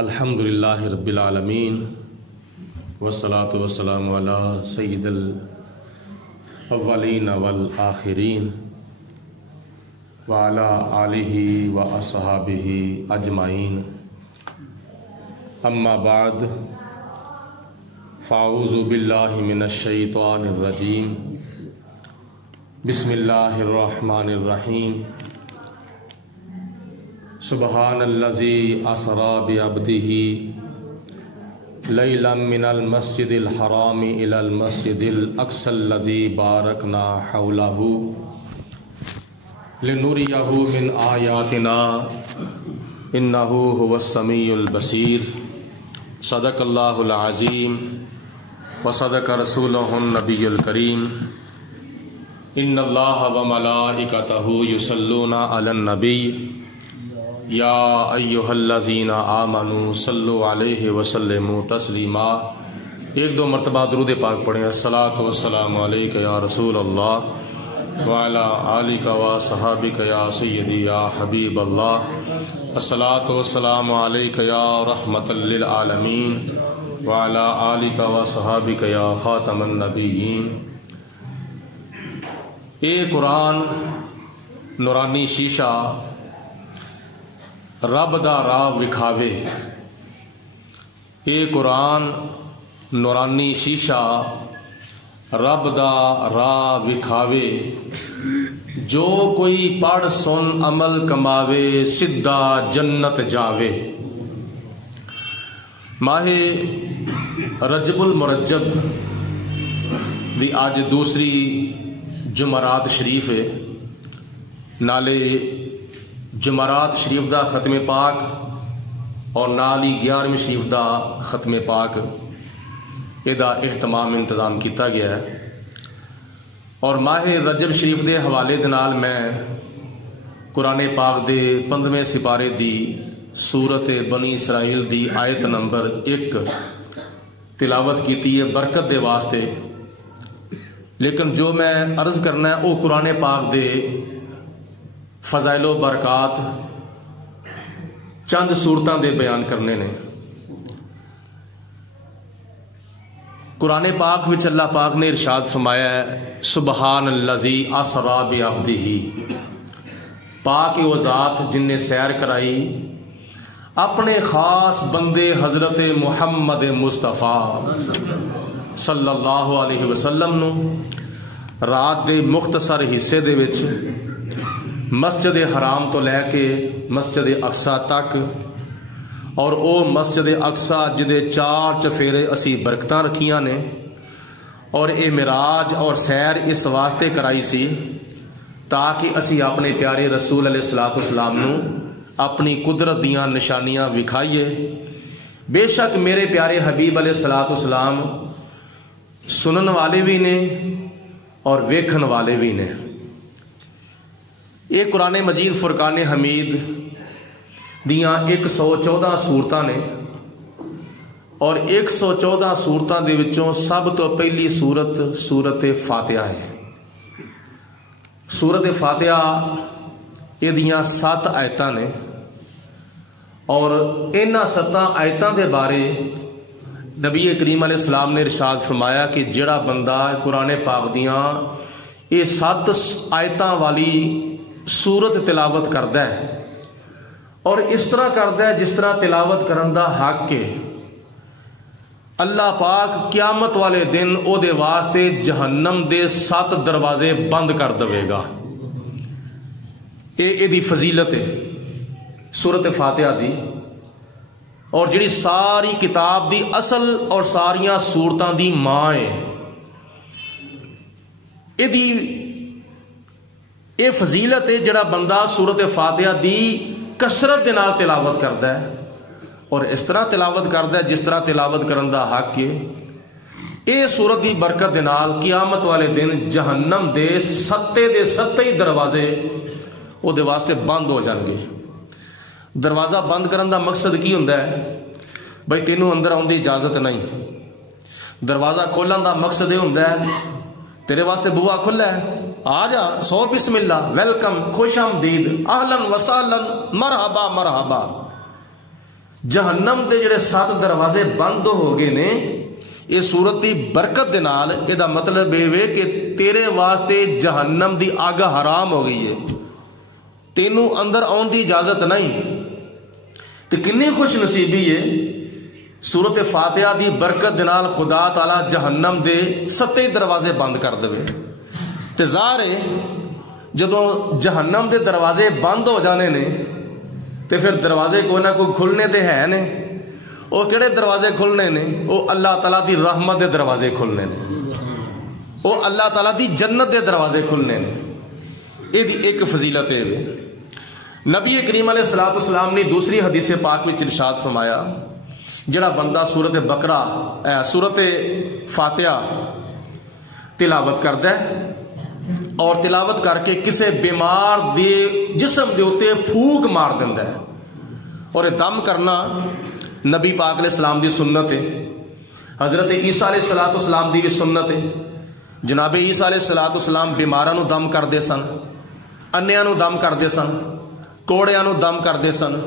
الحمدللہ رب العالمین والصلاة والسلام علی سید الاولین والآخرین وعلی آلہ واصحابہ اجمعین، اما بعد فاعوذ باللہ من الشیطان الرجیم، بسم اللہ الرحمن الرحیم۔ سبحان الذی اسری بعبدہ لیلا من المسجد الحرام الی المسجد الاقصی الذی بارکنا حولہ لنریہ من آیاتنا انہ هو السمیع البصیر۔ صدق اللہ العظیم وصدق رسولہ النبی الکریم۔ ان اللہ وملائکتہ یصلون علی النبی یا ایہا الذین آمنوا صلوا علیہ وسلموا تسلیما۔ ایک دو مرتبہ درود پاک پڑھیں۔ الصلاۃ والسلام علیک یا رسول اللہ وعلی آلک وصحابک یا سیدی یا حبیب اللہ۔ الصلاۃ والسلام علیک یا رحمۃ للعالمین وعلی آلک وصحابک یا خاتم النبیین۔ اے قرآن نورانی شیشہ رب دا راہ وکھاوے۔ اے قرآن نورانی شیشہ رب دا راہ وکھاوے، جو کوئی پڑھ سن عمل کماوے سدھا جنت جاوے۔ ماہ رجب المرجب دی آج دوسری جمعرات شریف ہے، نالے جمعرات شریف دا ختم پاک اور نال ہی 11ویں شریف دا ختم پاک یہ اہتمام انتظام کیتا گیا ہے۔ اور ماہ رجب شریف دے حوالے دے نال میں قرآن پاک دے 15ویں سپارے دی سورت بنی اسرائیل دی آیت نمبر 1 تلاوت کیتی ہے برکت دے واسطے، لیکن جو میں عرض کرنا ہے وہ قرآن پاک دے فضائل و برکات چند صورتاں دے بیان کرنے نے۔ قرآن پاک وچ اللہ پاک نے ارشاد فرمایا ہے، سبحان الذی اسری بعبدہ، پاک وہ ذات جن نے سیر کرائی اپنے خاص بندے حضرت محمد مصطفیٰ صلی اللہ علیہ وسلم نو رات دے مختصر حصے دے وچ مسجد حرام تو لے کے مسجد اقصی تک، اور او مسجد اقصی جدے 4 چفیرے اسی برکتاں رکھیاں نے، اور اے معراج اور سیر اس واسطے کرائی سی تاکہ اسی اپنے پیارے رسول علیہ الصلوۃ والسلام نو اپنی قدرت دیاں نشانیاں وکھائیے۔ بے شک میرے پیارے حبیب علیہ الصلوۃ والسلام سنن والے بھی نے اور ویکھن والے بھی نے۔ یہ قرآن مجید فرقان حمید دیاں 114 صورتاں نے، اور 114 صورتاں دے وچوں سب تو پہلی صورت سورت فاتحہ ہے۔ سورت فاتحہ یہ دیاں 7 آیتاں نے، اور انہاں 7 آیتاں دے بارے نبی کریم علیہ السلام نے ارشاد فرمایا کہ جڑا بندہ قرآن پاک دیاں یہ 7 آیتاں والی سورت تلاوت کردا ہے، اور اس طرح کردا ہے جس طرح تلاوت کرن دا حق ہے، اللہ پاک قیامت والے دن او دے واسطے جہنم دے 7 دروازے بند کر دے گا۔ یہ دی فضیلت ہے سورت فاتحہ دی، اور جڑی ساری کتاب دی اصل اور ساریاں صورتاں دی ماں ہے۔ یہ فضیلت ہے جڑا بندہ سورت فاتحہ دی کثرت دے نال تلاوت کردا ہے، اور اس طرح تلاوت کردا ہے جس طرح تلاوت کرن دا حق ہے۔ یہ سورت دی برکت دے نال قیامت والے دن جہنم دے 7 ہی دروازے وہ دے واسطے بند ہو جان گے۔ دروازہ بند کرن دا مقصد کی ہوندا ہے؟ بھائی تینوں اندر آن دی اجازت نہیں۔ دروازہ کھولن دا مقصد یہ ہوندا ہے تیرے واسطے بوا کھلا ہے، آ جا، سو بسم اللہ، ویلکم، خوش آمدید، اہلن وسہلن، مرحبا مرحبا۔ جہنم دے جڑے 7 دروازے بند ہو گئے نے، یہ سورت دی برکت دے نال یہ مطلب یہ کہ تیرے واسطے جہنم دی اگ حرام ہو گئی ہے، تینوں اندر آن دی اجازت نہیں۔ تو کنی خوش نصیبی ہے سورت فاتحہ دی برکت دے نال خدا تعالی جہنم دے 7 دروازے بند کر دے۔ تے ظاہر ہے جدوں جہنم دے دروازے بند ہو جانے نے تے پھر دروازے کوئی نہ کوئی کھلنے تے ہے نے۔ وہ کہڑے دروازے کھلنے نے؟ وہ اللہ تعالیٰ دی رحمت دے دروازے کھلنے نے، وہ اللہ تعالیٰ دی جنت دے دروازے کھلنے نے۔ یہ دی ایک فضیلت ہے۔ نبی کریم علیہ الصلوۃ والسلام نے دوسری حدیث پاک میں ارشاد فرمایا، جڑا بندہ سورت بقرہ سورت فاتحہ تلاوت کردا ہے اور تلاوت کر کے کسے بیمار دے جسم دے اوتے پھوک مار دیندا ہے، اور یہ دم کرنا نبی پاک علیہ السلام دی سنت ہے، حضرت عیسیٰ علیہ الصلوۃ والسلام دی بھی سنت ہے۔ جناب عیسیٰ علیہ الصلوۃ والسلام بیماراں نو دم کردے سن، انیاں نو دم کردے سن، کوڑیاں نو دم کردے سن۔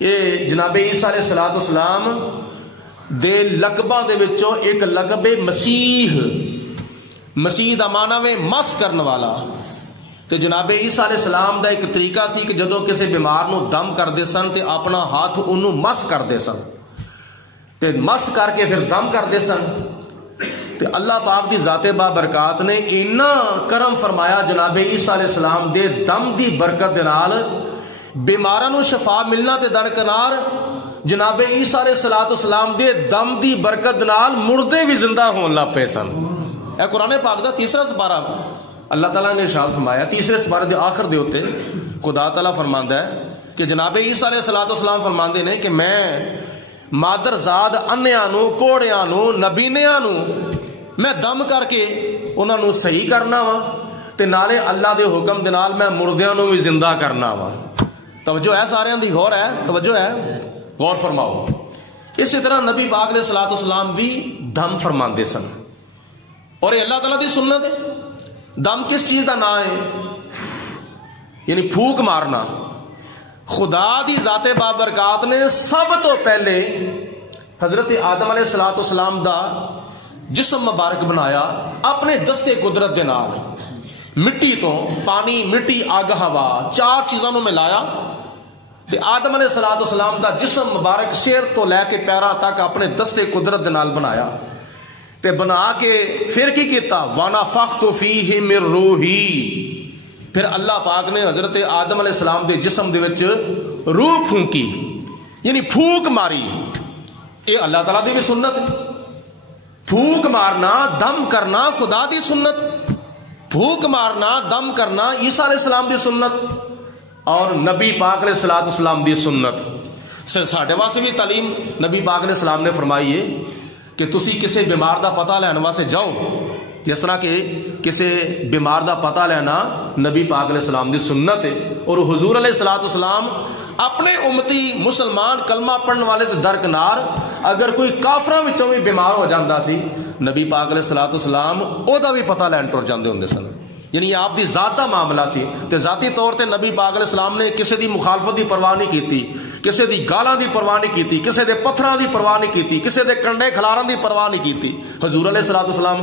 یہ جناب عیسیٰ علیہ الصلوۃ والسلام دے لقباں دے وچوں ایک لقب مسیح، مسیح دا معنی میں مس کرن والا۔ تو جناب عیسیٰ علیہ السلام دا ایک طریقہ سی کہ جدوں کسی بیمار نو دم کردے سن تے اپنا ہاتھ انہوں مس کردے سن، تے مس کر کے پھر دم کردے سن۔ تے اللہ پاک دی ذات بابرکات نے اینا کرم فرمایا جناب عیسیٰ علیہ السلام دے دم دی برکت دے نال بیماراں نو شفا ملنا تے درکنار جناب عیسیٰ علیہ السلام دے دم دی برکت دے نال مردے بھی زندہ ہون لگ پے سن۔ اے قرآن پاک دا تیسرا سپارہ اللہ تعالیٰ نے ارشاد فرمایا، تیسرے سپارے دے آخر دے ہوتے خدا تعالیٰ فرماندا ہے کہ جناب عیسیٰ علیہ السلام فرماندے نے کہ میں مادر زاد انیاں نو، کوڑیاں نو، نبینیاں نو میں دم کر کے انہاں نو صحیح کرنا وا تے نالے اللہ دے حکم دے نال میں مردیاں نو بھی زندہ کرنا وا۔ توجہ ہے سارے دی، غور ہے، توجہ ہے، غور فرماؤ۔ اسی طرح نبی پاک علیہ الصلوۃ والسلام بھی دم فرماندے سن، اور یہ اللہ تعالیٰ دی سنت ہے۔ دم کس چیز دا نام ہے؟ یعنی پھوک مارنا۔ خدا دی ذات بابرکات نے سب تو پہلے حضرت آدم علیہ الصلوۃ والسلام دا جسم مبارک بنایا اپنے دستے قدرت دے نال، مٹی تو پانی، مٹی، آگ، ہوا، 4 چیزوں میں ملایا تے آدم علیہ الصلوۃ والسلام دا جسم مبارک سر تو لے کے پیراں تک اپنے دستے قدرت دے نال بنایا تے بنا کے پھر کی کیتا؟ وَنَفَخْتُ فِيهِ مِن رُوحِي، پھر اللہ پاک نے حضرت آدم علیہ السلام دے جسم دے وچ روح پھونکی، یعنی پھونک ماری۔ یہ اللہ تعالیٰ دی بھی سنت ہے، پھونک مارنا، دم کرنا خدا دی سنت، پھونک مارنا، دم کرنا عیسیٰ علیہ السلام دی سنت اور نبی پاک علیہ الصلوۃ والسلام دی سنت۔ ساڈے واسطے بھی تعلیم نبی پاک علیہ السلام نے فرمائی ہے کہ تسی کسی بیمار دا پتہ لینا واسطے جاؤ، جس طرح کہ کسی بیمار دا پتہ لینا نبی پاک علیہ السلام دی سنت ہے، اور حضور علیہ الصلوۃ والسلام اپنے امتی مسلمان کلمہ پڑھنے والے دے درکنار اگر کوئی کافراں وچوں بھی بیمار ہو جاندا سی، نبی پاک علیہ الصلوۃ والسلام او دا بھی پتہ لین ٹر جاندے ہوندے سن۔ یعنی یہ آپ دی ذات دا معاملہ سی تے ذاتی طور تے نبی پاک علیہ السلام نے کسی دی مخالفت دی پرواہ نہیں کیتی، کسی دی گالاں دی پرواہ نہیں کیتی، کسی دے پتھراں دی پرواہ نہیں کیتی، کسی دے کنڈے کھلاراں دی پرواہ نہیں کیتی۔ حضور علیہ الصلوۃ والسلام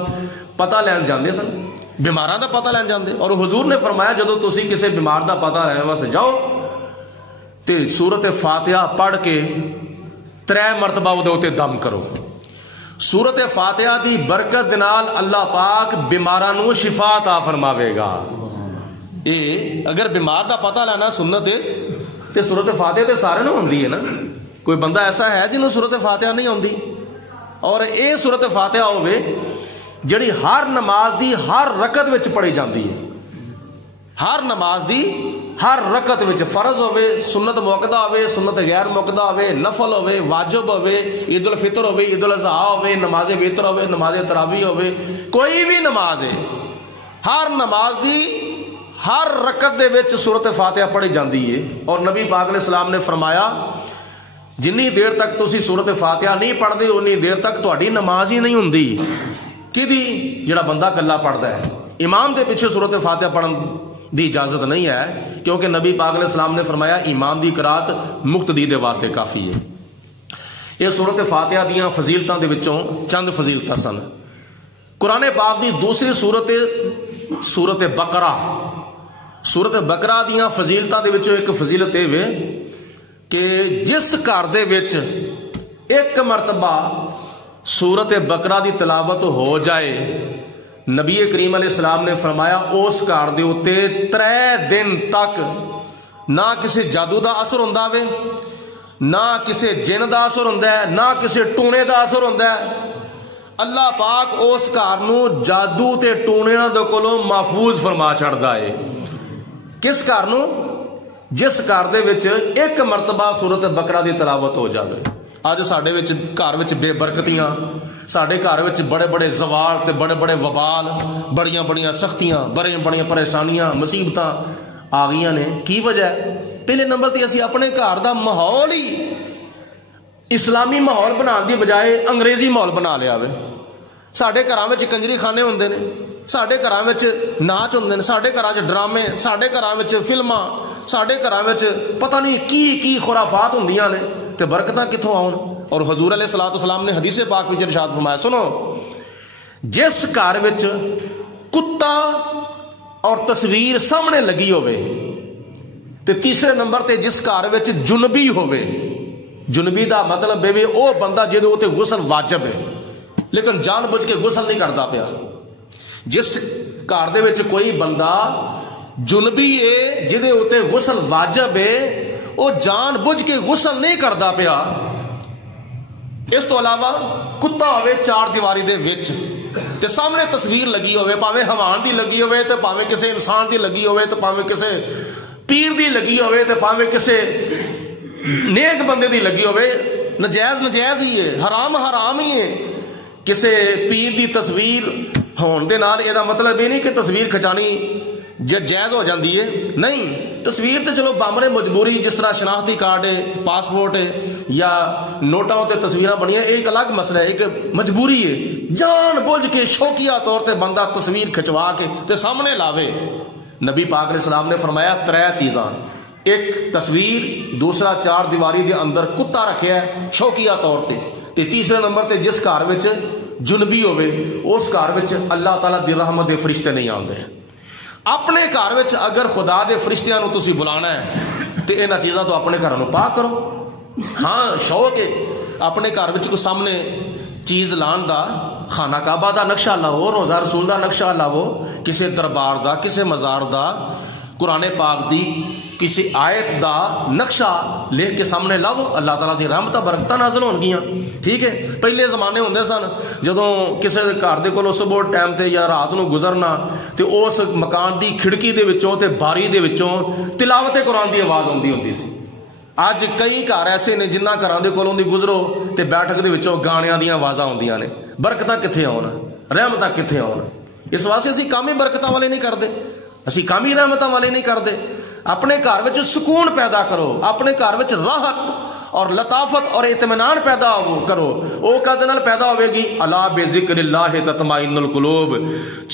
پتہ لین جاندے سن، بیماراں دا پتہ لین جاندے، اور حضور نے فرمایا جدوں تسی کسی بیمار دا پتہ لینے واسطے جاؤ تے سورت فاتحہ پڑھ کے 3 مرتبہ او دے اوتے دم کرو۔ سورت فاتحہ دی برکت دے نال اللہ پاک بیماراں نو شفا عطا فرماوے گا۔ اے اگر بیمار دا پتہ لینا سنت ہے تے سورت فاتحہ تے سارے نو ہوندی ہے نا، کوئی بندہ ایسا ہے جنہوں سورت فاتحہ نہیں ہوندی؟ اور اے سورت فاتحہ ہوے جڑی ہر نماز دی ہر رکعت وچ پڑھی جاندی ہے، ہر نماز دی ہر رکعت وچ، فرض ہوے، سنت موقدہ ہوے، سنت غیر موقدہ ہوے، نفل ہوے، واجب ہوے، عید الفطر ہوے، عید الاضحیٰ ہوے، نماز وتر ہوے، نماز تراویح ہوے، کوئی بھی نماز ہے، ہر نماز دی ہر رکعت دے وچ سورت فاتحہ پڑھی جاندی ہے۔ اور نبی پاک علیہ السلام نے فرمایا جنی دیر تک تسی سورت فاتحہ نہیں پڑھدے انی دیر تک تہاڈی نماز ہی نہیں ہوندی۔ کدی؟ جڑا بندہ کلا پڑھدا ہے، امام دے پیچھے سورت فاتحہ پڑھن دی اجازت نہیں ہے، کیونکہ نبی پاک علیہ السلام نے فرمایا امام دی قرات مقتدی دے واسطے کافی ہے۔ یہ سورت فاتحہ دیاں فضیلتاں دے وچوں چند فضیلتاں سن۔ قرآن پاک دی دوسری سورت بقرہ، سورت بقرہ دیاں فضیلتاں دے وچوں ایک فضیلت یہ وے کہ جس گھر دے وچ ایک مرتبہ سورت بقرہ دی تلاوت ہو جائے، نبی کریم علیہ السلام نے فرمایا اس گھر دے اوتے 3 دن تک نہ کسی جادو دا اثر ہوندا وے، نہ کسی جن دا اثر ہوندا ہے، نہ کسی ٹونے دا اثر ہوندا ہے۔ اللہ پاک اس گھر نو جادو تے ٹونیاں دے کولوں محفوظ فرما چھڑدا ہے۔ کس گھر نو؟ جس گھر دے وچ ایک مرتبہ سورت بقرہ دی تلاوت ہو جائے۔ اج ساڈے وچ گھر وچ بے برکتیاں، ساڈے گھر وچ بڑے بڑے زوال تے بڑے بڑے وبال، بڑیاں بڑیاں سختیاں، بڑیاں بڑیاں پریشانیاں، مصیبتاں آ گئیاں نے۔ کی وجہ ہے؟ پہلے نمبر تے اسی اپنے گھر دا ماحول ہی اسلامی ماحول بنان دی بجائے انگریزی ماحول بنا لیا وے۔ ساڈے گھراں وچ کنجری خانے ہوندے نے، ساڈے گھراں وچ ناچ ہوندے نے، ساڈے گھراں وچ ڈرامے، ساڈے گھراں وچ فلماں، ساڈے گھراں وچ پتہ نہیں کی خرافات ہوندیاں نے، تے برکتاں کتھوں آون؟ اور حضور علیہ الصلوۃ والسلام نے حدیث پاک وچ ارشاد فرمایا، سنو، جس گھر وچ کتا اور تصویر سامنے لگی ہوئے، تے تیسرے نمبر تے جس گھر وچ جنبی ہوئے، جنبی دا مطلب ہے او بندہ جہدے اوتے غسل واجب ہے لیکن جان بوجھ کے غسل نہیں کرتا پیا۔ جس گھر دے وچ کوئی بندہ جنبی ہے جہدے اوتے غسل واجب ہے، او جان بوجھ کے غسل نہیں کرتا پیا۔ اس تو علاوہ کتا ہوئے 4 دیواری دے وچ تے سامنے تصویر لگی ہوئے، پاویں حیوان دی لگی ہوئے تے پاویں کسے انسان دی لگی ہوئے تے پاویں کسے پیر دی لگی ہوئے تے پاویں کسے نیک بندے دی لگی ہوئے، نجائز ہی ہے، حرام ہی ہے۔ کسے پیر دی تصویر ہون دے نال یہ مطلب یہ نہیں کہ تصویر کھچانی جائز ہو جاندی ہے، نہیں۔ تصویر تے چلو بامنے مجبوری، جس طرح شناختی کارڈ ہے، پاسپورٹ ہے یا نوٹاں تے تصویراں بنیاں، ایک الگ مسئلہ ہے، ایک مجبوری ہے۔ جان بوجھ کے شوقیہ طور تے بندہ تصویر کھچوا کے تے سامنے لاوے۔ نبی پاک علیہ السلام نے فرمایا 3 چیزاں، ایک تصویر، دوسرا 4 دیواری دے اندر کتا رکھیا ہے شوقیہ طور تے، تے تیسرے نمبر تے جس گھر وچ جنبی ہوئے اس گھر وچ اللہ تعالیٰ دی رحمت دے فرشتے نہیں آندے۔ اپنے گھر وچ اگر خدا دے فرشتیاں نو تسی بلانا ہے تے انہاں چیزاں تو اپنے گھر نو پاک کرو۔ ہاں شوق ہے اپنے گھر وچ کو سامنے چیز لان دا، خانہ کعبہ دا نقشہ لاؤ، روزہ رسول دا نقشہ لاؤ، کسی دربار دا، کسی مزار دا، قرآن پاک دی کسی آیت دا نقشہ لے کے سامنے لاؤ، اللہ تعالیٰ دی رحمتہ برکتہ نازل ہون گیاں۔ ٹھیک ہے، پہلے زمانے ہوندے سن جدوں کسی گھر دے کولوں صبح ٹائم تے یا رات نو گزرنا تے اس مکان دی کھڑکی دے وچوں تے باری دے وچوں تلاوت قرآن دی آواز ہوندی سی۔ اج کئی گھر ایسے نے جنہاں گھراں دے کولوں دی گزرو تے بیٹھک دے وچوں گانیاں دیاں آوازاں ہوندیاں نے۔ برکتاں کتھے آون؟ رحمتاں کتھے آون؟ اس واسطے اسی کامی برکتاں والے نہیں کردے، اسی کامی رحمتاں والے نہیں کردے۔ اپنے گھر وچ سکون پیدا کرو، اپنے گھر وچ راحت اور لطافت اور اطمینان پیدا کرو۔ او کدے نال پیدا ہوے گی؟ الا بذکر اللہ تطمئن القلوب۔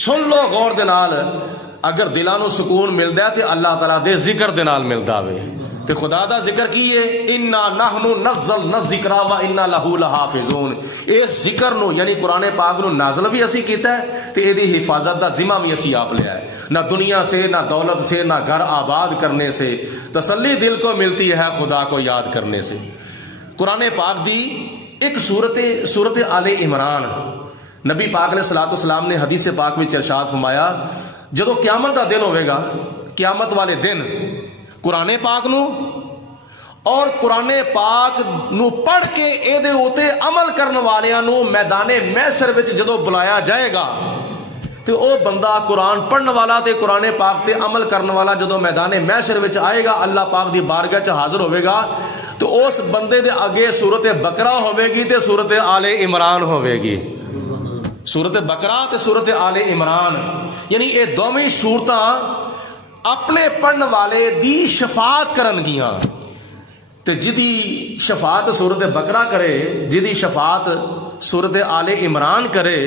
سن لو غور دے نال، اگر دلاں نو سکون ملدا ہے تے اللہ تعالیٰ دے ذکر دے نال ملدا وے۔ تے خدا دا ذکر کی ہے، انا نحن نزلنا الذکر و انا لہ لحافظون۔ اس ذکر نو یعنی قرآن پاک نو نازل بھی اسی کیتا ہے تے ایدی حفاظت دا ذمہ بھی اسی آپ لیا ہے۔ نہ دنیا سے، نہ دولت سے، نہ گھر آباد کرنے سے، تسلی دل کو ملتی ہے خدا کو یاد کرنے سے۔ قرآن پاک دی ایک سورت آل عمران، نبی پاک علیہ الصلوۃ والسلام نے حدیث پاک میں ارشاد فرمایا، جدو قیامت دا دن ہوئے گا، قیامت والے دن قرآن پاک نو اور قرآن پاک نو پڑھ کے اے دے اوتے عمل کرن والیاں نو میدان محشر وچ جدو بلایا جائے گا تے او بندہ قرآن پڑھن والا تے قرآن پاک تے عمل کرن والا جدو میدان محشر وچ آئے گا، اللہ پاک دی بارگاہ چ حاضر ہوئے گا، تو اس بندے دے اگے سورت بقرہ ہوئے گی تے سورت آل عمران ہوئے گی۔ سورت بقرہ تے سورت آل عمران یعنی اے دوویں سورتاں اپنے پڑھن والے دی شفاعت کرن گیاں، تے جدی شفاعت سورت بقرہ کرے، جدی شفاعت سورت آل عمران کرے،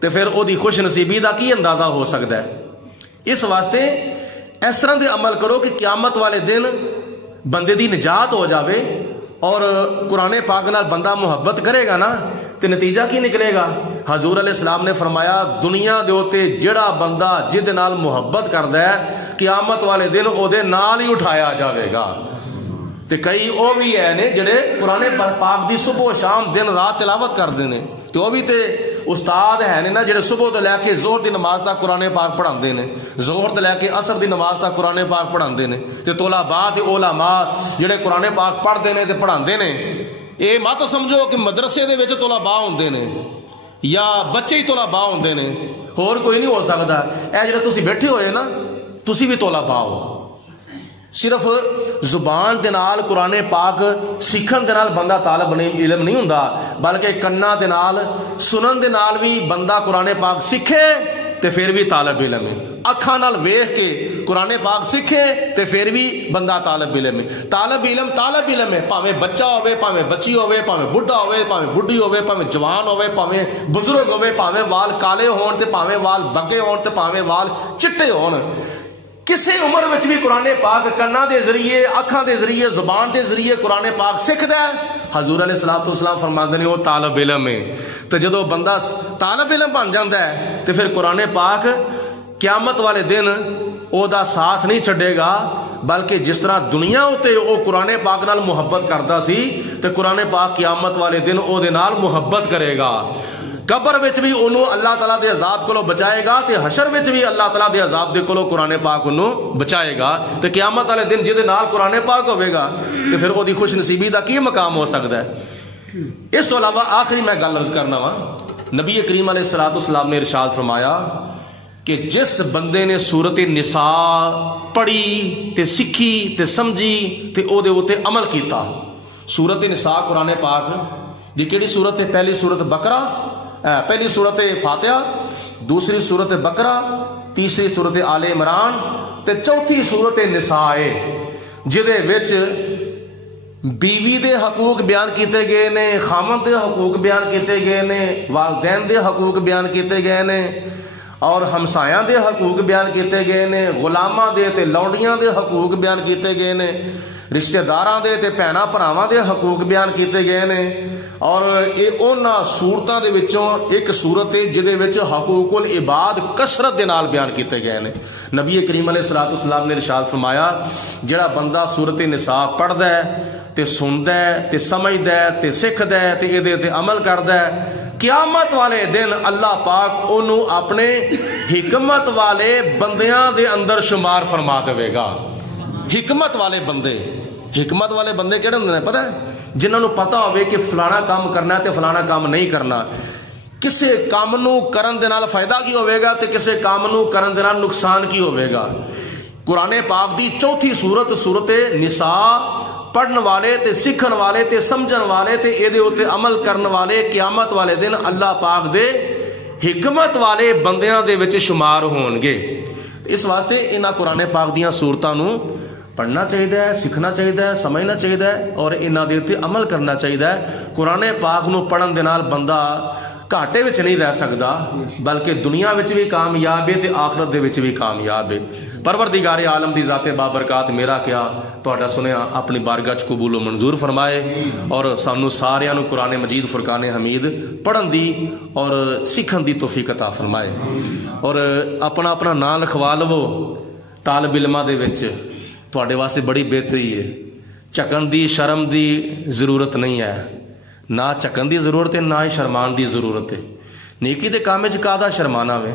تے پھر او دی خوش نصیبی دا کی اندازہ ہو سکتا ہے۔ اس واسطے اس طرح دے عمل کرو کہ قیامت والے دن بندے دی نجات ہو جاوے. اور قرآن پاک نال بندہ محبت کرے گا نا تے نتیجہ کی نکلے گا؟ حضور علیہ السلام نے فرمایا دنیا دے اوتے جڑا بندہ جہدے نال محبت کردا ہے قیامت والے دن او دے نال ہی اٹھایا جاوے گا. تے کئی او بھی ہے نے جڑے قرآن پاک دی صبح و شام دن رات تلاوت کردے نے تے او بھی تے استاد ہے نے نا جڑے صبح تو لے کے زہر دی نماز تک قرآن پاک پڑھاندے نے, زہر تو لے کے عصر دی نماز تک قرآن پاک پڑھاندے نے. تے طلباء تے علماء جڑے قرآن پاک پڑھدے نے تے پڑھاندے نے, اے مت سمجھو کہ مدرسے دے وچ طلباء ہوندے نے یا بچے ہی طلباء ہوندے نے, ہور کوئی نہیں ہو سکدا. اے جڑے تسی بیٹھے ہوئے نا تسی بھی طلباء ہو. صرف زبان دے نال قرآن پاک سیکھن دے نال بندہ طالب علم نہیں ہوندا, بلکہ کنا دے نال سنن دے نال بھی بندہ قرآن پاک سیکھے تے پھر بھی طالب علم ہے. اکھاں نال ویکھ کے قرآن پاک سیکھے تے پھر بھی بندہ طالب علم ہے. طالب علم ہے, بھاویں بچہ ہوے, بھاویں بچی ہوے, بھاویں بڈھا ہوے, بھاویں بڈھی ہوے, بھاویں جوان ہوے, بھاویں بزرگ ہوے, بھاویں وال کالے ہون تے بھاویں وال بگے ہون تے بھاویں وال چٹے ہون, کسی عمر وچ بھی قرآن پاک کنا دے ذریعے, اکھاں دے ذریعے, زبان دے ذریعے قرآن پاک سکھدا ہے. حضور علیہ الصلوۃ والسلام فرماندے نے وہ طالب علم ہے. تے جدوں بندہ طالب علم بن جاندا ہے تے پھر قرآن پاک قیامت والے دن او دا ساتھ نہیں چھڈے گا, بلکہ جس طرح دنیا اتے او قرآن پاک نال محبت کردا سی تے قرآن پاک قیامت والے دن او دے نال محبت کرے گا. قبر وچ بھی انہوں اللہ تعالیٰ دے عذاب کو بچائے گا تے حشر وچ بھی اللہ تعالیٰ دے عذاب دے کو قرآن پاک انہوں بچائے گا. تے قیامت والے دن جہدے نال قرآن پاک ہوئے گا تے پھر او دی خوش نصیبی دا کی مقام ہو سکتا ہے. اس تو علاوہ آخری میں گل عرض کرنا وا, نبی کریم علیہ الصلوۃ والسلام نے ارشاد فرمایا کہ جس بندے نے سورت نساء پڑھی تے سکھی تے سمجھی تے او دے اوتے عمل کیتا. سورت نساء قرآن پاک دی کیڑی سورت ہے؟ پہلی سورت بقرہ, پہلی سورت فاتحہ, دوسری سورت بقرہ, تیسری سورت آل عمران تے چوتھی سورت نساء جدے وچ بیوی دے حقوق بیان کیتے گئے نے, خامند دے حقوق بیان کیتے گئے نے, والدین دے حقوق بیان کیتے گئے نے, اور ہمسایاں دے حقوق بیان کیتے گئے نے, غلاماں دے تے لونڈیاں دے حقوق بیان کیتے گئے نے, رشتہ داراں دے تے بھیناں بھراواں دے حقوق بیان کیتے گئے نے. اور یہ انہاں صورتاں دے وچوں ایک صورت ہے جدے وچ حقوق العباد کثرت دے نال بیان کیتے گئے نے. نبی کریم علیہ الصلوۃ والسلام نے ارشاد فرمایا جڑا بندہ سورت نساء پڑھدا ہے تے سندا ہے تے سمجھدا ہے تے سکھدا ہے تے اے تے عمل کردا ہے, قیامت والے دن اللہ پاک انہوں اپنے حکمت والے بندیاں دے اندر شمار فرما دے گا. حکمت والے بندے کہڑے ہوندے نے پتہ ہے؟ جنہاں نو پتہ ہوئے کہ فلانا کام کرنا ہے تے فلانا کام نہیں کرنا, کسے کام نو کرن دے نال فائدہ کی ہوئے گا تے کسے کام نو کرن دے نال نقصان کی ہوئے گا. قرآن پاک دی چوتھی سورت نساء پڑھن والے تے سکھن والے تے سمجھن والے تے اے دے اوتے عمل کرن والے قیامت والے دن اللہ پاک دے حکمت والے بندیاں دے وچ شمار ہون گے. اس واسطے انہاں قرآن پاک دیاں صورتاں نو پڑھنا چاہیے, سیکھنا چاہیے, سمجھنا چاہیے اور انہاں دے تے عمل کرنا چاہیے. قرآن پاک نو پڑھن دے نال بندہ گھاٹے وچ نہیں رہ سکدا, بلکہ دنیا وچ بھی کامیاب ہے تے آخرت دے وچ بھی کامیاب ہے. پروردگار عالم دی ذات بابرکات میرا کیا تہاڈا سنیا اپنی بارگاہ وچ قبول و منظور فرمائے, اور سانو ساریاں نو قرآن مجید فرقان حمید پڑھن دی اور سیکھن دی توفیق عطا فرمائے. اور اپنا اپنا نام لکھوا لو طالب علماں دے وچ, تہاڈے واسطے بڑی بہتری ہے. چکن دی شرم دی ضرورت نہیں ہے, نہ چکن دی ضرورت ہے نہ ہی شرمان دی ضرورت ہے. نیکی دے کام وچ کاہدا شرمانا وے.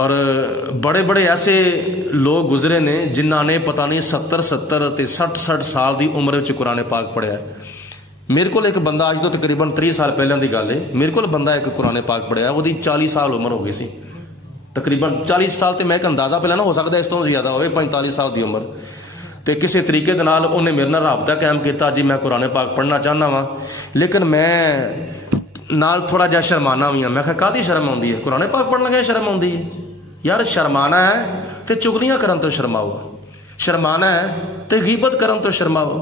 اور بڑے بڑے ایسے لوگ گزرے نے جنہاں نے پتہ نہیں 70 تے 60 سال دی عمر وچ قرآن پاک پڑھیا ہے. میرے کو ایک بندہ اج تو تقریباً 30 سال پہلے دی گل ہے, میرے کو بندہ ایک قرآن پاک پڑھیا, وہ 40 سال عمر ہو گئی سی, تقریباً 40 سال تے میں ایک اندازہ پہلا نہ ہو سکتا اس تو زیادہ ہوئے 45 سال دی عمر. تے کسی طریقے دے نال انہیں میرے نال رابطہ قائم کیتا, جی میں قرآن پاک پڑھنا چاہنا وا, لیکن میں نال تھوڑا جہا شرمانا بھی ہوں. میں کہا کہدی شرم آتی ہے؟ قرآن پاک پڑھنا کیا شرم آتی ہے یار؟ شرمانا ہے تے چگلیاں کرن تو شرماؤ, شرمانا ہے تے غیبت کرن تو شرماؤ,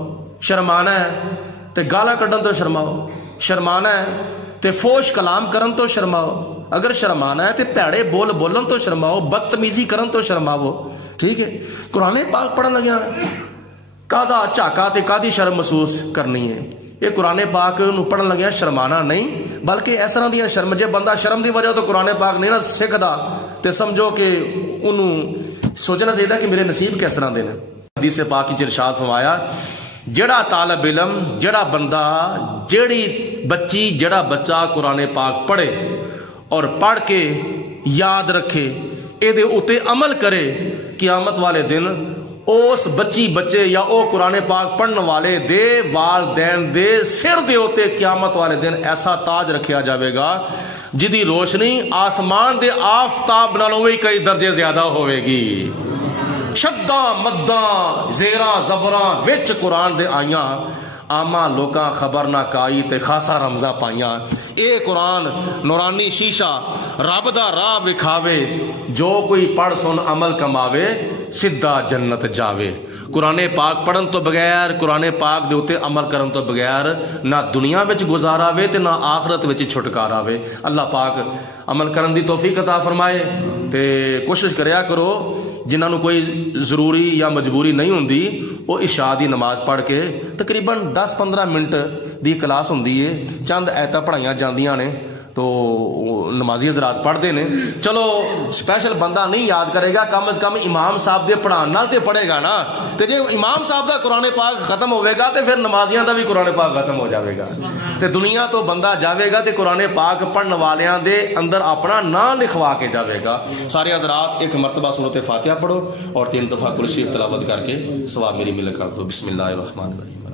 شرمانا ہے تے گالاں کڈن تو شرماؤ, شرمانا ہے تے فوش کلام کرن تو شرماؤ, اگر شرمانا ہے تو پیڑے بول بولن تو شرماؤ، بدتمیزی کرن تو شرماؤ، ٹھیک ہے؟ قرآن پاک پڑھن لگیا کادا جھاکا تے کادی شرم محسوس کرنی ہے؟ یہ قرآن پاک نو پڑھن لگیا شرمانا نہیں بلکہ اس طرح دیا شرم، جے بندہ شرم دی وجہ تو قرآن پاک نہیں نہ سکھدا تے سمجھو کہ انہوں سوچنا چاہیے کہ میرے نصیب کس طرح دے نے۔ حدیث پاک کی ارشاد فرمایا جڑا طالب علم، جڑا بندہ، جڑی بچی، جڑا بچہ قرآن پاک پڑھے اور پڑھ کے یاد رکھے، اے دے اتے عمل کرے، قیامت والے دن اس بچی بچے یا او قرآن پاک پڑھنے والے دے والدین دے سر دے ہوتے قیامت والے دن ایسا تاج رکھیا جاوے گا جدی روشنی آسمان دے آفتاب نالوں بھی کئی درجے زیادہ ہوئے گی۔ شداں مداں زیراں زبراں وچ قرآن دے آئیاں، آما لوکاں خبر نہ کائی تے خاصا رمزہ پائیاں۔ اے قرآن نورانی شیشہ رب دا راہ وکھاوے، جو کوئی پڑھ سن عمل کماوے سدھا جنت جاوے۔ قرآن پاک پڑھن تو بغیر، قرآن پاک دے اوتے عمل کرن تو بغیر نہ دنیا وچ گزارا وے تے نہ آخرت وچ چھٹکارا وے۔ اللہ پاک عمل کرن دی توفیق عطا فرمائے تے کوشش کریا کرو جنہاں نو کوئی ضروری یا مجبوری نہیں ہوندی وہ عشاء دی نماز پڑھ کے تقریباً 10-15 منٹ دی کلاس ہوندی ہے، چند ایتاں پڑھائیاں جاندیاں نے تو نمازی حضرات پڑھتے ہیں۔ چلو سپیشل بندہ نہیں یاد کرے گا، کم از کم امام صاحب دے پڑھان نال تے پڑھے گا نا، تے جے امام صاحب دا قرآن پاک ختم ہوئے گا تے پھر نمازیاں دا بھی قرآن پاک ختم ہو جاوے گا تے دنیا تو بندہ جاوے گا تے قرآن پاک پڑھن والیاں دے اندر اپنا نام لکھوا کے جاوے گا۔ سارے حضرات ایک مرتبہ سورۃ فاتحہ پڑھو اور 3 دفعہ کل شریف تلاوت کر کے ثواب میری مل کر دو۔ بسم اللہ الرحمن الرحیم۔